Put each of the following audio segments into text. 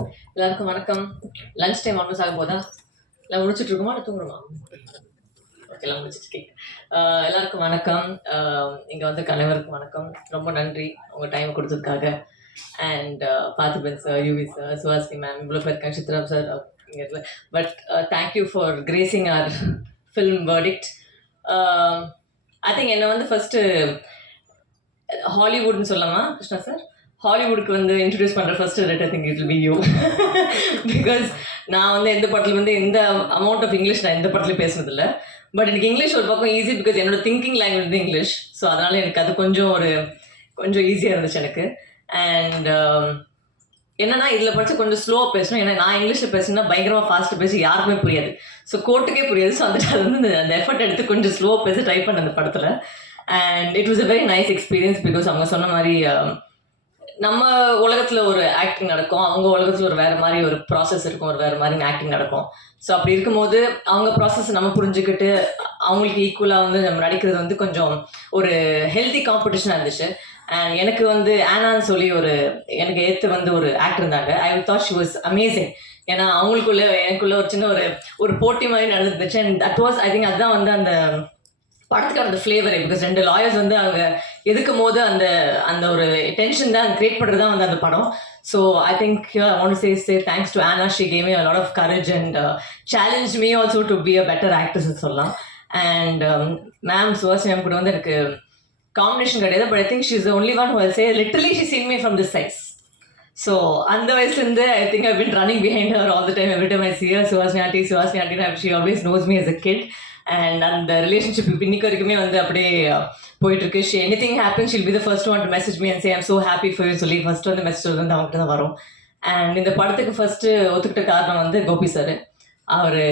எல்லாருக்கும் வணக்கம். Lunch time almost ஆகும் போதா? இல்லை முடிச்சுட்டு இருக்குமா இல்லை தூங்குறோமா? ஓகே எல்லாம் எல்லாருக்கும் வணக்கம். இங்கே வந்து கணவருக்கு வணக்கம். ரொம்ப நன்றி உங்கள் டைம் கொடுத்ததுக்காக. And Parthiban sir UV sir சுவாசி ma'am இவ்வளோ பேர் இருக்காங்க. சித்ரா சார் இங்கே but thank you for gracing our film Verdict I think என்னை வந்து ஃபஸ்ட்டு ஹாலிவுட்னு சொல்லலாமா கிருஷ்ணா சார் ஹாலிவுட்க்கு வந்து இன்ட்ரடியூஸ் பண்ணுற first red I think it will you because நான் வந்து எந்த படத்தில் வந்து எந்த அமௌண்ட் ஆஃப் இங்கிலீஷ் நான் எந்த படத்துலையும் பேசுனதில்ல. பட் எனக்கு இங்கிலீஷ் ஒரு பக்கம் ஈஸி பிகாஸ் என்னோட திங்கிங் லாங்குவேஜ் வந்து இங்கிலீஷ் ஸோ அதனால் எனக்கு அது கொஞ்சம் ஒரு கொஞ்சம் ஈஸியாக இருந்துச்சு எனக்கு. அண்ட் um, என்னன்னா இதில் படித்து கொஞ்சம் ஸ்லோவாக பேசணும். ஏன்னா நான் இங்கிலீஷில் பேசுனா பயங்கரமாக ஃபாஸ்ட்டு பேசி யாருக்குமே புரியாது. ஸோ கோர்ட்டுக்கே புரியாது. ஸோ வந்துட்டு அது வந்து அந்த எஃபர்ட் எடுத்து கொஞ்சம் ஸ்லோவாக பேசி ட்ரை பண்ண அந்த படத்தில். And it was a very nice experience because அவங்க சொன்ன மாதிரி um, நம்ம உலகத்தில் ஒரு ஆக்டிங் நடக்கும். அவங்க உலகத்தில் ஒரு வேறு மாதிரி ஒரு ப்ராசஸ் இருக்கும். ஒரு வேறு மாதிரி ஆக்டிங் நடக்கும். ஸோ அப்படி இருக்கும்போது அவங்க ப்ராசஸ் நம்ம புரிஞ்சுக்கிட்டு அவங்களுக்கு ஈக்குவலாக வந்து நம்ம நடிக்கிறது வந்து கொஞ்சம் ஒரு ஹெல்த்தி காம்படிஷனாக இருந்துச்சு. அண்ட் எனக்கு வந்து ஆனான்னு சொல்லி ஒரு எனக்கு ஏற்று வந்து ஒரு ஆக்டர் இருந்தாங்க. I thought she was amazing ஏன்னா அவங்களுக்குள்ள எனக்குள்ள ஒரு சின்ன ஒரு ஒரு போட்டி மாதிரி நடந்துச்சு. And that was I think அதுதான் வந்து அந்த படத்துக்கான அந்த ஃப்ளேவர் பிகாஸ் ரெண்டு லாயர்ஸ் வந்து அவங்க எதுக்கும் போது அந்த அந்த ஒரு டென்ஷன் தான் கிரியேட் பண்ணுறது தான் வந்து அந்த படம். So I think I want say say thanks to ஆனா she came a lot of courage and challenge me also to be a better actors சொல்லலாம். அண்ட் மேம் சுவாசி மேம் கூட வந்து எனக்கு காம்பினேஷன் கிடையாது but I think she is only one who'll say literally she seen me from this size so அந்த வயசுலேருந்து I think I been running behind her all the time every time I cheer Suhasini aunty Suhasini aunty she always knows me as a kid and அந்த relationship இன்னைக்கு வரைக்குமே வந்து அப்படியே போயிட்டு இருக்கு she anything happen she'll be the first one to message me and say I'm so happy for you சொல்லி first வந்து message வந்து அவங்ககிட்ட தான் வரும். அண்ட் இந்த படத்துக்கு ஃபர்ஸ்ட் ஒத்துக்கிட்ட காரணம் வந்து கோபி சார் அவர்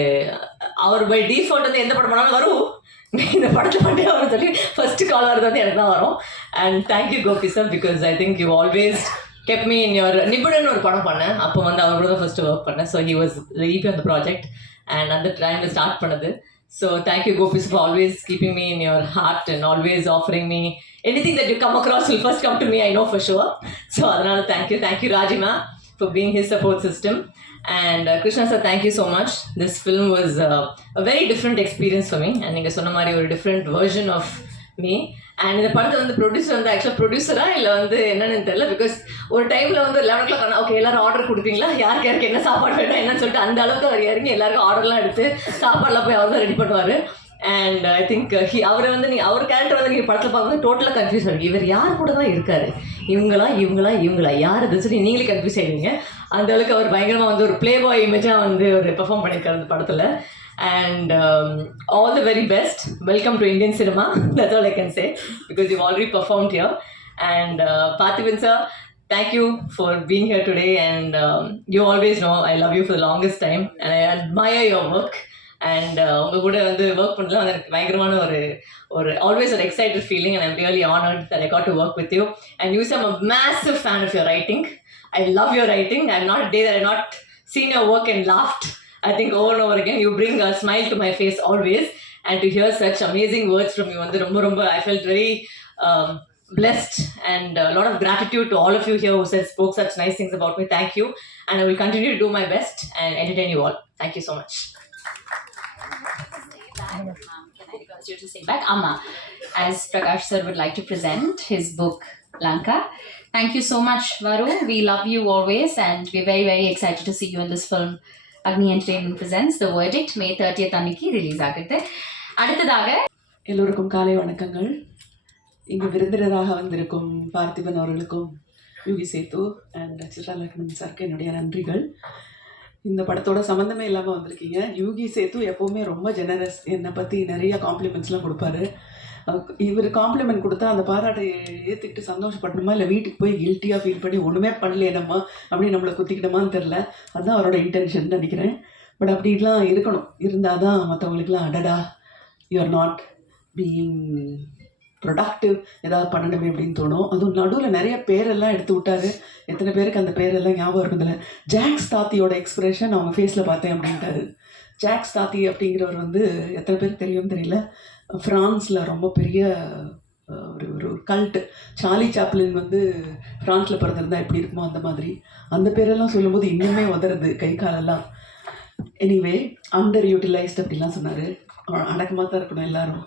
அவர் பை டிஃபால்ட் வந்து எந்த படம் பண்ணாலும் வரும். இந்த படத்தை மட்டும் அவர் சொல்லி ஃபர்ஸ்ட் கால் வரது வந்து எனக்கு தான் வரும். And thank you Gopi sir because I think you always kept me in your Nibunan ஒரு படம் பண்ணேன். அப்போ வந்து அவர் கூட தான் ஃபர்ஸ்ட் ஒர்க் பண்ணேன். ஸோ ஹி வாஸ் ஈபி அந்த ப்ராஜெக்ட் அண்ட் அந்த டைமில் ஸ்டார்ட் பண்ணது. So thank you, Gopis, for always keeping me in your heart and always offering me anything that you come across will first come to me, I know for sure. So Adanana, thank you. Thank you, Rajima, for being his support system. And uh, Krishna sir, thank you so much. This film was uh, a very different experience for me. I think it's one of a different version of me. And இந்த படத்தை வந்து producer வந்து ஆக்சுவலாக ப்ரொடியூசரா இல்லை வந்து என்னன்னு தெரியல because ஒரு டைமில் வந்து லெவன் ஓ கிளாக் ஓகே எல்லாரும் ஆர்டர் கொடுப்பீங்களா? யாருக்கு யாருக்கு என்ன சாப்பாடு வேணும் என்னன்னு சொல்லிட்டு அந்த அளவுக்கு அவர் இறங்கி எல்லாருக்கும் ஆர்டர்லாம் எடுத்து சாப்பாடுலாம் போய் அவர் தான் ரெடி பண்ணுவார். அண்ட் ஐ திங்க் ஹி அவரை வந்து நீ அவர் கேரக்டர் வந்து நீங்கள் படத்தில் பார்க்கும்போது டோட்டலாக கன்ஃபியூஸ் ஆகும் இவர் யார் கூட தான் இருக்காரு? இவங்களா இவங்களா இவங்களா? யார் இது? சரி நீங்களே கன்ஃபியூஸ் ஆயிடுவீங்க. அந்த அளவுக்கு அவர் பயங்கரமாக வந்து ஒரு ப்ளே பாய் இமேஜாக வந்து ஒரு பெர்ஃபார்ம் பண்ணியிருக்காரு அந்த படத்தில். And all the very best welcome to Indian cinema that's all I can say because you already performed here and Parthiban sir thank you for being here today. And um, you always know i love you for the longest time and i admire your work. And uh, உங்க கூட வந்து work பண்ணல வந்து எனக்கு பயங்கரமான ஒரு ஒரு always ஒரு excited feeling and I'm really honoured that I got to work with you and use I'm a massive fan of your writing I love your writing I not day that I not seen your work and laughed I think over and over again, you bring a smile to my face always. And to hear such amazing words from you, And the Rumba I felt very um, blessed and a lot of gratitude to all of you here who said spoke such nice things about me. Thank you. And I will continue to do my best and entertain you all. Thank you so much. To back? Amma, as Prakash sir would like to present his book, Lanka. Thank you so much, Varu. We love you always, and we're very, very excited to see you in this film. Agni entertainment presents the verdict May thirty அன்னைக்கு release ஆகுது. அடுத்ததாக எல்லோருக்கும் காலை வணக்கங்கள். இங்கு விருந்தினராக வந்திருக்கும் பார்த்திபன் அவர்களுக்கும் யூகி சேத்து அண்ட் சித்ராலக்ஷ்மன் சாருக்கு என்னுடைய நன்றிகள். இந்த படத்தோட சம்மந்தமே இல்லாமல் வந்திருக்கீங்க. யூகி சேத்து எப்போவுமே ரொம்ப ஜெனரஸ் என்னை பற்றி நிறைய காம்ப்ளிமெண்ட்ஸ்லாம் கொடுப்பாரு. இவர் காம்ப்ளிமெண்ட் கொடுத்தா அந்த பாராட்டை ஏற்றுக்கிட்டு சந்தோஷப்படணுமா? இல்லை வீட்டுக்கு போய் கில்ட்டியாக ஃபீல் பண்ணி ஒன்றுமே பண்ணலையே நம்ம அப்படின்னு நம்மளை குத்திக்கிட்டோமான்னு தெரில அதுதான் அவரோட இன்டென்ஷன் நினைக்கிறேன். பட் அப்படிலாம் இருக்கணும். இருந்தால் தான் மற்றவங்களுக்குலாம் அடடா you are not being productive ஏதாவது பண்ணணுமே அப்படின்னு தோணும். அதுவும் நடுவில் நிறைய பேரெல்லாம் எடுத்து விட்டாரு. எத்தனை பேருக்கு அந்த பேரெல்லாம் ஞாபகம் இருக்குதுல்ல ஜாக்ஸ் தாத்தியோட எக்ஸ்பிரஷன் அவங்க ஃபேஸில் பார்த்தேன் அப்படின்ட்டாரு. ஜாக்ஸ் தாத்தி அப்படிங்கிறவர் வந்து எத்தனை பேருக்கு தெரியும்னு தெரியல. ஃப்ரான்ஸில் ரொம்ப பெரிய ஒரு ஒரு கல்ட்டு சார்லி சாப்ளின் வந்து ஃப்ரான்ஸில் பிறந்திருந்தா எப்படி இருக்குமோ அந்த மாதிரி. அந்த பேரெல்லாம் சொல்லும்போது இன்னுமே உதறது கை காலெல்லாம். எனிவே அண்டர் யூட்டிலைஸ்ட் அப்படிலாம் சொன்னார் அடக்கமாக தான் இருக்கணும் எல்லாரும்.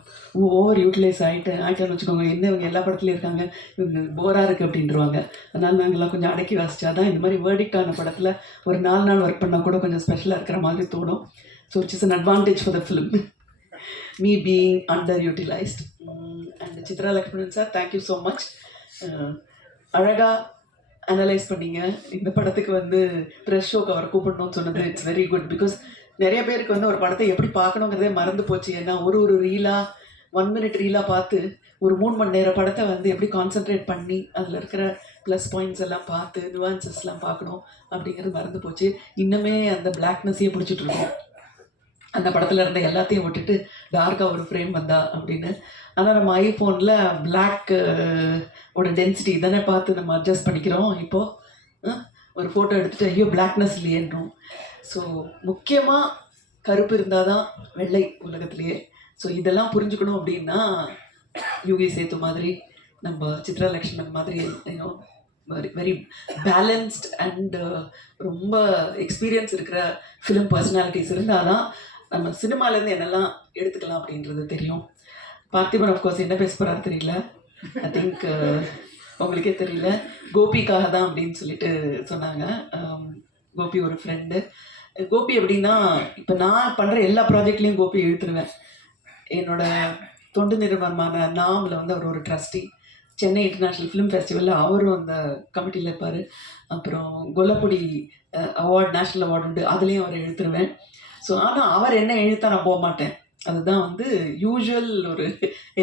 ஓவர் யூட்டிலைஸ் ஆகிட்டு ஆகிட்டான்னு வச்சுக்கோங்க. என்ன இவங்க எல்லா படத்துலையும் இருக்காங்க? இவங்க போராக இருக்குது அப்படின்றவாங்க அதனால் நாங்கள்லாம் கொஞ்சம் அடக்கி வாசிச்சா தான் இந்த மாதிரி வேர்டிக்டான படத்தில் ஒரு நாலு நாள் ஒர்க் பண்ணால் கூட கொஞ்சம் ஸ்பெஷலாக இருக்கிற மாதிரி தோணும். So it's is an advantage for the film me being underutilised and Chitra Lakshmanan sir thank you so much அழகாக அனலைஸ் பண்ணீங்க. இந்த படத்துக்கு வந்து ப்ரெஷ் ஷோக்கு அவரை கூப்பிடணும்னு சொன்னது இட்ஸ் வெரி குட் பிகாஸ் நிறைய பேருக்கு வந்து ஒரு படத்தை எப்படி பார்க்கணுங்கிறதே மறந்து போச்சு. ஏன்னா ஒரு ஒரு ரீலாக ஒன் மினிட் ரீலாக பார்த்து ஒரு மூணு மணி நேர படத்தை வந்து எப்படி கான்சென்ட்ரேட் பண்ணி அதில் இருக்கிற ப்ளஸ் பாயிண்ட்ஸ் எல்லாம் பார்த்து நுவான்சஸ்லாம் பார்க்கணும் அப்படிங்கிறது மறந்து போச்சு. இன்னுமே அந்த பிளாக்னஸையே பிடிச்சிட்டு இருக்கோம். அந்த படத்தில் இருந்த எல்லாத்தையும் விட்டுட்டு டார்க்காக ஒரு ஃப்ரேம் வந்தா அப்படின்னு. ஆனால் நம்ம ஐஃபோனில் பிளாக் ஓட டென்சிட்டி தானே பார்த்து நம்ம அட்ஜஸ்ட் பண்ணிக்கிறோம் இப்போது ஒரு ஃபோட்டோ எடுத்துகிட்டு ஐயோ பிளாக்னஸ் இல்லையன்றோம் ஸோ முக்கியமாக கருப்பு இருந்தால் தான் வெள்ளை உலகத்திலேயே. ஸோ இதெல்லாம் புரிஞ்சுக்கணும் அப்படின்னா யூகி சேத்து மாதிரி நம்ம சித்ரலக்ஷ்ணன் மாதிரி you know very very balanced and ரொம்ப எக்ஸ்பீரியன்ஸ் இருக்கிற ஃபிலிம் பர்சனாலிட்டிஸ் இருந்தால் தான் நம்ம சினிமாலேருந்து என்னெல்லாம் எடுத்துக்கலாம் அப்படின்றது தெரியும். பார்த்திபன் ஆஃப்கோர்ஸ் என்ன பேச போகிறாரு தெரியல. ஐ திங்க் uh, உங்களுக்கே தெரியல. கோபிக்காக தான் அப்படின்னு சொல்லிட்டு சொன்னாங்க. Um, கோபி ஒரு ஃப்ரெண்டு கோபி எப்படின்னா இப்போ நான் பண்ணுற எல்லா ப்ராஜெக்ட்லேயும் கோபி இழுத்துருவேன். என்னோட தொண்டு நிறுவனமான நாமில் வந்து அவர் ஒரு ட்ரஸ்டி சென்னை இன்டர்நேஷ்னல் ஃபிலிம் ஃபெஸ்டிவலில் அவரும் அந்த கமிட்டியில் இருப்பார். அப்புறம் கொல்லப்பொடி அவார்ட் நேஷ்னல் அவார்டு உண்டு. அதுலேயும் அவரை எழுத்துருவேன் ஸோ ஆனால் அவர் என்ன எழுத்தா நான் போக மாட்டேன். அதுதான் வந்து யூஸ்வல் ஒரு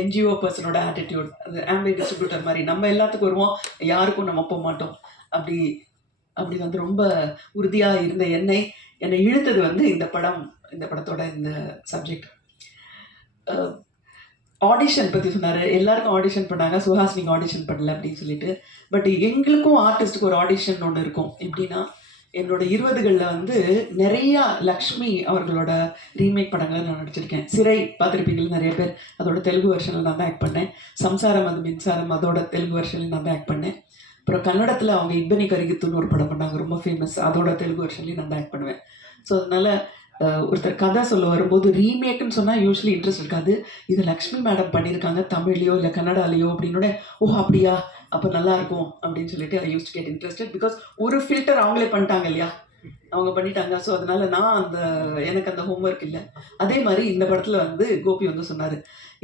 என்ஜிஓ பர்சனோட ஆட்டிடியூட் அது ஆம்பே டிஸ்ட்ரிபியூட்டர் மாதிரி. நம்ம எல்லாத்துக்கும் வருவோம். யாருக்கும் நம்ம போக மாட்டோம். அப்படி அப்படி வந்து ரொம்ப உறுதியாக இருந்த என்னை என்னை இழுத்தது வந்து இந்த படம் இந்த படத்தோட இந்த சப்ஜெக்ட் ஆடிஷன் பற்றி சொன்னார். எல்லாருக்கும் ஆடிஷன் பண்ணாங்க. சுஹாஸ் நீங்கள் ஆடிஷன் பண்ணல அப்படின்னு சொல்லிட்டு. பட் எங்களுக்கும் ஆர்டிஸ்ட்டுக்கு ஒரு ஆடிஷன் ஒன்று இருக்கும். எப்படின்னா என்னோட இருபதுகளில் வந்து நிறையா லக்ஷ்மி அவர்களோட ரீமேக் படங்களை நான் நடிச்சிருக்கேன். சிறை பார்த்துருப்பீங்கள் நிறைய பேர். அதோட தெலுங்கு வெர்ஷனில் நான் தான் ஆக்ட் பண்ணேன். சம்சாரம் அது மின்சாரம் அதோட தெலுங்கு வெர்ஷனில் நான் தான் ஆக்ட் பண்ணேன். அப்புறம் கன்னடத்தில் அவங்க இப்பனி கரிகித்துன்னு ஒரு படம் பண்ணாங்க. ரொம்ப ஃபேமஸ் அதோட தெலுங்கு வெர்ஷன்லேயும் நான் தான் ஆக்ட் பண்ணுவேன். ஸோ அதனால் ஒருத்தர் கதை சொல்ல வரும்போது ரீமேக்குன்னு சொன்னால் யூஸ்வலி இன்ட்ரெஸ்ட் இருக்காது. இது லக்ஷ்மி மேடம் பண்ணியிருக்காங்க தமிழ்லையோ இல்லை கன்னடாலேயோ அப்படின்னோட ஓ அப்படியா? அப்போ நல்லா இருக்கும் அப்படின்னு சொல்லிட்டு I use get interested because ஒரு ஃபில்டர் அவங்களே பண்ணிட்டாங்க இல்லையா? அவங்க பண்ணிட்டாங்க. ஸோ அதனால நான் அந்த எனக்கு அந்த ஹோம்ஒர்க் இல்லை. அதே மாதிரி இந்த படத்தில் வந்து கோபி வந்து சொன்னார்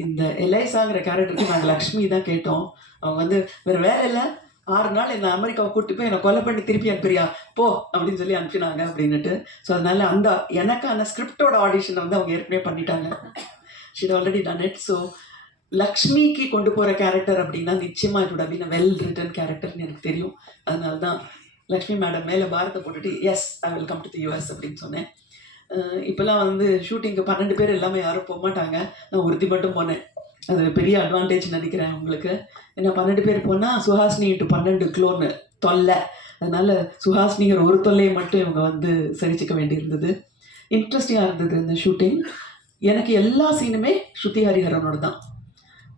இந்த எலைசாங்கிற கேரக்டருக்கு நாங்கள் லக்ஷ்மி தான் கேட்டோம். அவங்க வந்து வேறு வேலை இல்லை. ஆறு நாள் என்னை அமெரிக்காவை கூப்பிட்டு போய் என்னை கொலை பண்ணி திருப்பி அனுப்புறியா? போ அப்படின்னு சொல்லி அனுப்பினாங்க அப்படின்னுட்டு. ஸோ அதனால அந்த எனக்கான ஸ்கிரிப்டோட ஆடிஷனை வந்து அவங்க ஏற்கனவே பண்ணிட்டாங்க. She'd already done it so லக்ஷ்மிக்கு கொண்டு போகிற கேரக்டர் அப்படின்னா நிச்சயமாக இதோட அப்படின்னா வெல் ரிட்டன் கேரக்டர்னு எனக்கு தெரியும். அதனால தான் லக்ஷ்மி மேடம் மேலே பாரத்தை போட்டுட்டு yes I will come to the US அப்படின்னு சொன்னேன். இப்போல்லாம் வந்து ஷூட்டிங்க்கு பன்னெண்டு பேர் எல்லாமே யாரும் போக மாட்டாங்க. நான் ஒருத்தி மட்டும் போனேன். அது பெரிய அட்வான்டேஜ் நினைக்கிறேன் உங்களுக்கு. ஏன்னா பன்னெண்டு பேர் போனால் சுஹாசினி இட்டு பன்னெண்டு க்ளோன்னு தொல்லை. அதனால் சுஹாசினிங்கிற ஒரு தொல்லையை மட்டும் இவங்க வந்து சரிச்சுக்க வேண்டியிருந்தது. இன்ட்ரெஸ்டிங்காக இருந்தது இந்த ஷூட்டிங் எனக்கு எல்லா சீனுமே ஸ்ருதி ஹரிஹரனோட தான்.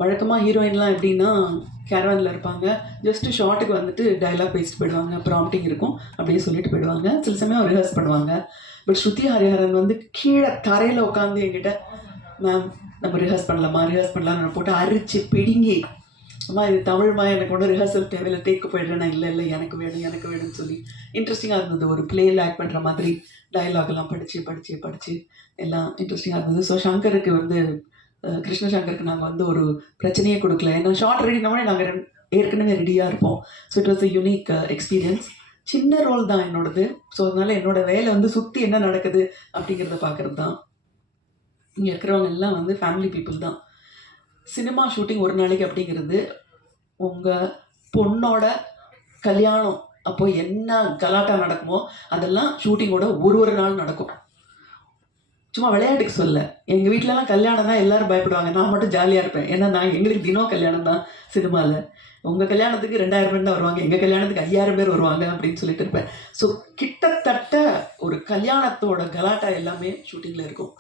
வழக்கமாக ஹீரோயின்லாம் எப்படின்னா கேரவனில் இருப்பாங்க. ஜஸ்ட்டு ஷார்ட்டுக்கு வந்துட்டு டைலாக் பேசிட்டு போயிடுவாங்க ப்ராம்ப்டிங் இருக்கும். அப்படியே சொல்லிட்டு போயிடுவாங்க. சில சமயம் ரிஹர்ஸ் பண்ணுவாங்க. பட் ஸ்ருதி ஹரிஹரன் வந்து கீழே தரையில் உட்காந்து என்கிட்ட மேம் நம்ம ரிஹர்ஸ் பண்ணலாமா? ரிஹர்ஸ் பண்ணலாம்னு போட்டு அரிச்சு பிடுங்கி அம்மா இது தமிழ்மா எனக்கு ஒன்றும் ரிஹர்சல் தேவையில்லை டேக்கு போயிடுறேன் நான் இல்லை இல்லை எனக்கு வேணும் எனக்கு வேணும்னு சொல்லி இன்ட்ரெஸ்டிங்காக இருந்தது. ஒரு பிளேயில் ஆக்ட் பண்ணுற மாதிரி dialogue எல்லாம் படித்து படித்து படித்து எல்லாம் இன்ட்ரெஸ்டிங்காக இருந்தது. ஸோ சங்கருக்கு வந்து கிருஷ்ண சங்கருக்கு நாங்கள் வந்து ஒரு பிரச்சனையே கொடுக்கல. ஏன்னா ஷார்ட் ரெடினோடனே நாங்கள் ஏற்கனவே ரெடியாக இருப்போம். So it was a unique experience சின்ன ரோல் தான் என்னோடது. ஸோ அதனால என்னோட வேலை வந்து சுற்றி என்ன நடக்குது அப்படிங்கிறத பார்க்குறது தான் இங்கே இருக்கிறவங்க எல்லாம் வந்து ஃபேமிலி பீப்புள் தான். சினிமா ஷூட்டிங் ஒரு நாளைக்கு அப்படிங்கிறது உங்கள் பொண்ணோட கல்யாணம் அப்போ என்ன கலாட்டா நடக்குமோ அதெல்லாம் ஷூட்டிங்கோட ஒரு ஒரு நாள் நடக்கும். சும்மா விளையாட்டுக்கு சொல்ல எங்கள் வீட்டிலலாம் கல்யாணம் தான் எல்லாரும் பயப்படுவாங்க. நான் மட்டும் ஜாலியாக இருப்பேன். ஏன்னா நான் எங்களுக்கு தினம் கல்யாணம் தான் சினிமாவில் உங்கள் கல்யாணத்துக்கு ரெண்டாயிரம் பேர் தான் வருவாங்க. எங்கள் கல்யாணத்துக்கு ஐயாயிரம் பேர் வருவாங்க அப்படின்னு சொல்லிட்டு இருப்பேன். ஸோ கிட்டத்தட்ட ஒரு கல்யாணத்தோட கலாட்டா எல்லாமே ஷூட்டிங்கில் இருக்கும்.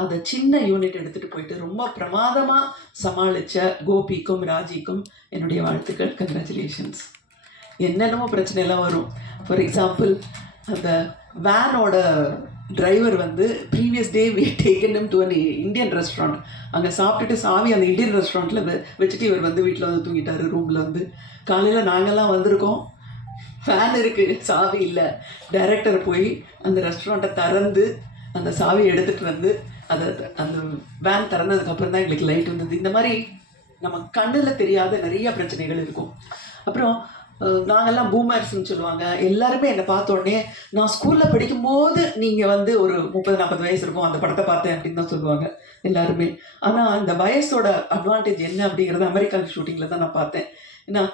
அந்த சின்ன யூனிட் எடுத்துகிட்டு போயிட்டு ரொம்ப பிரமாதமாக சமாளித்த கோபிக்கும் ராஜிக்கும் என்னுடைய வாழ்த்துக்கள். கங்க்ராச்சுலேஷன்ஸ் என்னென்னமோ பிரச்சனையெல்லாம் வரும். ஃபார் எக்ஸாம்பிள் அந்த வேனோட டிரைவர் வந்து previous day we taken to an Indian restaurant அங்கே சாப்பிட்டுட்டு சாவி அந்த இந்தியன் ரெஸ்டாரண்ட்டில் வச்சுட்டு இவர் வந்து வீட்டில் வந்து தூங்கிட்டாரு ரூமில் வந்து. காலையில் நாங்கள்லாம் வந்திருக்கோம். ஃபேன் இருக்குது சாவி இல்லை. டைரக்டர் போய் அந்த ரெஸ்டாரண்ட்டை திறந்து அந்த சாவியை எடுத்துகிட்டு வந்து அது அந்த வேன் திறந்ததுக்கப்புறம் தான் எங்களுக்கு லைட் வந்தது. இந்த மாதிரி நம்ம கண்ணில் தெரியாத நிறைய பிரச்சனைகள் இருக்கும். அப்புறம் நாங்கள்லாம் நாங்கெல்லாம் பூமர்ஸ்னு சொல்லுவாங்க. எல்லாருமே என்னை பார்த்த உடனே நான் ஸ்கூலில் படிக்கும்போது நீங்கள் வந்து ஒரு முப்பது நாற்பது வயசு இருக்கும். அந்த படத்தை பார்த்தேன் அப்படின்னு தான் சொல்லுவாங்க எல்லாருமே. ஆனால் அந்த வயசோட அட்வான்டேஜ் என்ன அப்படிங்கிறத அமெரிக்கன் ஷூட்டிங்கில் தான் நான் பார்த்தேன். ஏன்னா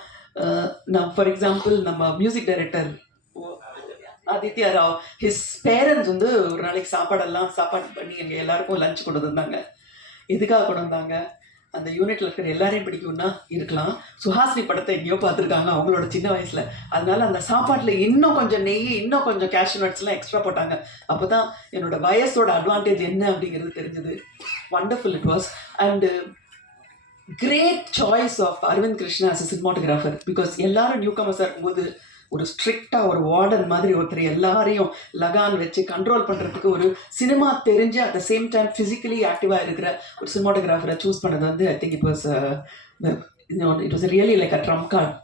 நான் ஃபார் எக்ஸாம்பிள் நம்ம music director Aditya Rao his parents வந்து ஒரு நாளைக்கு சாப்பாடெல்லாம் சாப்பாடு பண்ணி எங்கள் எல்லாருக்கும் லஞ்ச் கொண்டு வந்தாங்க. எதுக்காக கொண்டு வந்தாங்க? அந்த யூனிட்ல இருக்கிற எல்லாரையும் பிடிக்கும்னா இருக்கலாம். சுஹாசினி படத்தை எங்கேயோ பார்த்துருக்காங்க அவங்களோட சின்ன வயசுல. அதனால அந்த சாப்பாட்டில் இன்னும் கொஞ்சம் நெய் இன்னும் கொஞ்சம் கேஷ்யூ நட்ஸ்லாம் எக்ஸ்ட்ரா போட்டாங்க. அப்போ தான் என்னோட வயசோட அட்வான்டேஜ் என்ன அப்படிங்கிறது தெரிஞ்சது. Wonderful it was and great choice of Aravind Krishna as a cinematographer because எல்லாரும் நியூ கமர்ஸாக இருக்கும்போது ஒரு ஸ்ட்ரிக்டாக ஒரு வார்டன் மாதிரி ஒருத்தர் எல்லாரையும் லகான் வச்சு கண்ட்ரோல் பண்ணுறதுக்கு ஒரு சினிமா தெரிஞ்சு at the same time physically ஆக்டிவாக இருக்கிற ஒரு சினிமாட்டோகிராஃபரை சூஸ் பண்ணது வந்து I think it was it was really like a trump card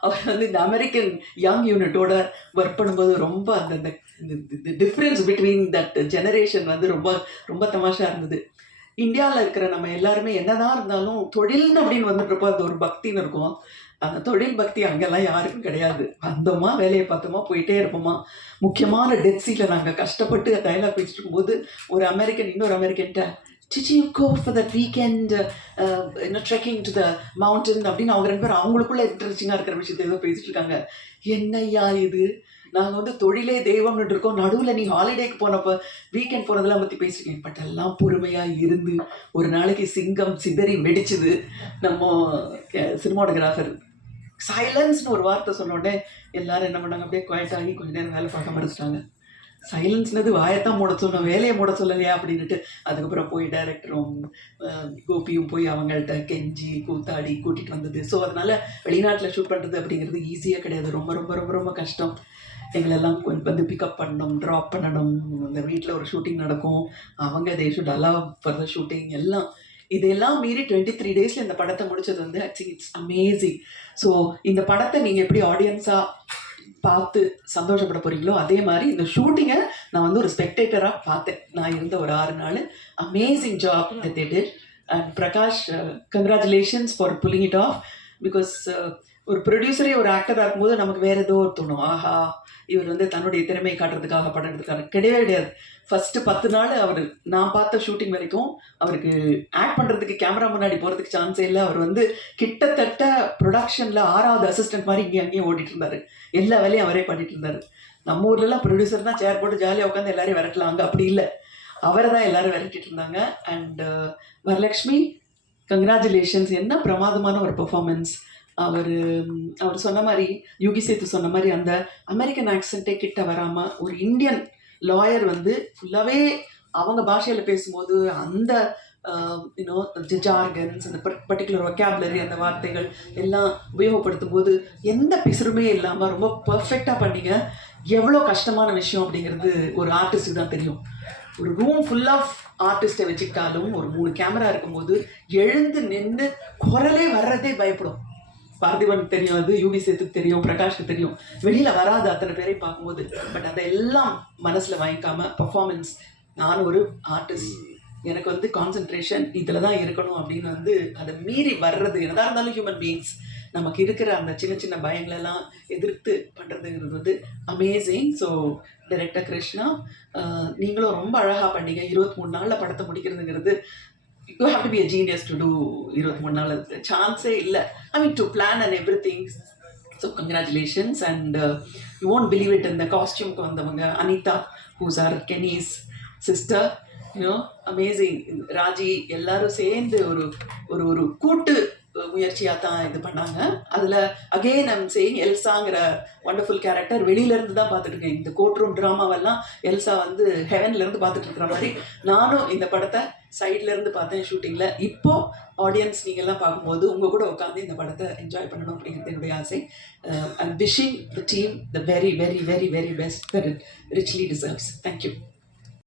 அவர் வந்து இந்த அமெரிக்கன் யங் யூனிட்டோட ஒர்க் பண்ணும்போது ரொம்ப அந்த அந்த டிஃப்ரென்ஸ் பிட்வீன் தட் ஜெனரேஷன் வந்து ரொம்ப ரொம்ப தமாஷா இருந்தது. இந்தியாவில் இருக்கிற நம்ம எல்லாருமே என்னதான் இருந்தாலும் தொழில்னு அப்படின்னு வந்துட்டுருப்போம் அது ஒரு பக்தின்னு இருக்கும். அந்த தொழில் பக்தி அங்கெல்லாம் யாருக்கும் கிடையாது. வந்தோமா வேலையை பார்த்தோமா போயிட்டே இருப்போமா. முக்கியமான டெத் சீட்டில் நாங்கள் கஷ்டப்பட்டு டைலாக் பேசிட்டு இருக்கும்போது ஒரு அமெரிக்கன் இன்னொரு அமெரிக்கன்ட்ட Did you go for that weekend, uh, you know, trekking அப்படின்னு அவங்க ரெண்டு பேரும் அவங்களுக்குள்ள இன்ட்ரெஸ்டிங்காக இருக்கிற விஷயத்த ஏதோ பேசிட்டு இருக்காங்க. என்னய்யா இது? நாங்கள் வந்து தொழிலே தெய்வம்னு இருக்கோம். நடுவில் நீ ஹாலிடேக்கு போனப்போ வீக்கெண்ட் போனதெல்லாம் பற்றி பேசிருக்கேன். பட் எல்லாம் பொறுமையாக இருந்து ஒரு நாளைக்கு சிங்கம் சிதறி வெடிச்சுது. நம்ம சினிமாட்டோகிராஃபர் சைலன்ஸ்னு ஒரு வார்த்தை சொன்னோடனே எல்லாரும் என்ன பண்ணாங்க? அப்படியே குவாய்ட் ஆகி கொஞ்ச நேரம் வேலை பார்க்க மறைச்சிட்டாங்க சைலன்ஸ்னது வாயத்தான் மூட சொன்னோம் வேலையை மூட சொல்லலையா அப்படின்னுட்டு அதுக்கப்புறம் போய் டைரக்டரும் கோபியும் போய் அவங்கள்ட்ட கெஞ்சி கூத்தாடி கூட்டிகிட்டு வந்தது. ஸோ அதனால் வெளிநாட்டில் ஷூட் பண்ணுறது அப்படிங்கிறது ஈஸியாக கிடையாது. ரொம்ப ரொம்ப ரொம்ப ரொம்ப கஷ்டம். எங்களெல்லாம் கொஞ்சம் வந்து பிக்கப் பண்ணணும் ட்ராப் பண்ணணும். இந்த வீட்டில் ஒரு ஷூட்டிங் நடக்கும். அவங்க they should allow for the shooting எல்லாம் இதெல்லாம் மீறி டுவெண்ட்டி த்ரீ டேஸில் இந்த படத்தை முடிச்சது வந்து ஐ இட்ஸ் அமேசிங் ஸோ இந்த படத்தை நீங்கள் எப்படி ஆடியன்ஸாக பார்த்து சந்தோஷப்பட போறீங்களோ அதே மாதிரி இந்த ஷூட்டிங்கை நான் வந்து ஒரு ஸ்பெக்டேட்டராக பார்த்தேன். நான் இருந்த ஒரு ஆறு நாள். Amazing job that they did. And Prakash congratulations for pulling it off because ஒரு ப்ரொடியூசரே ஒரு ஆக்டராக ஆகும்போது நமக்கு வேற ஏதோ ஒரு தோணும். ஆஹா இவர் வந்து தன்னுடைய திறமையை காட்டுறதுக்காக படம் எடுத்துக்காரு கிடையவே கிடையாது. ஃபர்ஸ்ட் பத்து நாள் அவர் நான் பார்த்த ஷூட்டிங் வரைக்கும் அவருக்கு ஆக்ட் பண்ணுறதுக்கு கேமரா முன்னாடி போகிறதுக்கு சான்ஸே இல்லை. அவர் வந்து கிட்டத்தட்ட ப்ரொடக்ஷனில் ஆறாவது அசிஸ்டன்ட் மாதிரி இங்கேயும் அங்கேயும் ஓடிட்டு இருந்தார். எல்லா வேலையும் அவரே பண்ணிட்டு இருந்தார். நம்ம ஊர்லலாம் ப்ரொடியூசர் தான் சேர் போட்டு ஜாலியாக உட்காந்து எல்லாரையும் விரட்டலாம். அங்கே அப்படி இல்லை. அவரை தான் எல்லாரும் விரட்டிட்டு இருந்தாங்க. அண்ட் வரலக்ஷ்மி கங்க்ராச்சுலேஷன்ஸ் என்ன பிரமாதமான ஒரு பெர்ஃபார்மன்ஸ் அவர் அவர் சொன்ன மாதிரி யோகி சேத்து சொன்ன மாதிரி அந்த அமெரிக்கன் ஆக்சென்ட்டே கிட்ட வராமல் ஒரு இந்தியன் லாயர் வந்து ஃபுல்லாகவே அவங்க பாஷையில் பேசும்போது அந்த யூனோ ஜார்கன்ஸ் அந்த பர்டிகுலர் ஒக்காபுலரி அந்த வார்த்தைகள் எல்லாம் உபயோகப்படுத்தும் போது எந்த பிசுறுமே இல்லாமல் ரொம்ப பர்ஃபெக்டாக பண்ணீங்க. எவ்வளோ கஷ்டமான விஷயம் அப்படிங்கிறது ஒரு ஆர்டிஸ்ட்டுக்கு தான் தெரியும். ஒரு ரூம் ஃபுல் ஆஃப் ஆர்டிஸ்ட்டை வச்சுக்கிட்டாலும் ஒரு மூணு கேமரா இருக்கும்போது எழுந்து நின்று குரலே வர்றதே பயப்படும். பார்த்திபன் தெரியும் அது யூவி சேத்துக்கு தெரியும் பிரகாஷ்க்கு தெரியும். வெளியில வராது அத்தனை பேரை பார்க்கும்போது. பட் அதெல்லாம் மனசுல வாங்கிக்காம பர்ஃபார்மன்ஸ் நான் ஒரு ஆர்டிஸ்ட் எனக்கு வந்து கான்சென்ட்ரேஷன் இதில் தான் இருக்கணும் அப்படின்னு வந்து அதை மீறி வர்றது என்னதான் இருந்தாலும் ஹியூமன் பீயிங்ஸ் நமக்கு இருக்கிற அந்த சின்ன சின்ன பயங்களெல்லாம் எதிர்த்து பண்ணுறதுங்கிறது வந்து அமேசிங் ஸோ டைரக்டர் கிருஷ்ணா நீங்களும் ரொம்ப அழகாக பண்ணீங்க. இருபத்தி மூணு நாளில் படத்தை முடிக்கிறதுங்கிறது you have to be a genius to do இருபத்தி மூணு நாள். சான்ஸே இல்லை. I mean to plan and everything so congratulations and you won't believe it இந்த காஸ்டியூம்க்கு வந்தவங்க. Anitha who's are Kenny's sister you know amazing Raji எல்லாரும் சேர்ந்து ஒரு ஒரு ஒரு கூட்டு முயற்சியாக தான் இது பண்ணாங்க. அதில் அகெயின் ஐம் சேயிங் எல்சாங்கிற ஒண்டர்ஃபுல் கேரக்டர் வெளியிலேருந்து தான் பார்த்துட்டு இருக்கேன் இந்த கோர்ட் ரூம் ட்ராமாவெல்லாம் எல்சா வந்து ஹெவன்லேருந்து பார்த்துட்டு இருக்கிற மாதிரி நானும் இந்த படத்தை சைட்லேருந்து பார்த்தேன் ஷூட்டிங்கில் இப்போ ஆடியன்ஸ் நீங்கள்லாம் பார்க்கும்போது உங்கள் கூட உட்காந்து இந்த படத்தை என்ஜாய் பண்ணணும் அப்படிங்கிறது என்னுடைய ஆசை. I'm wishing the team the very very very very best that it richly deserves thank you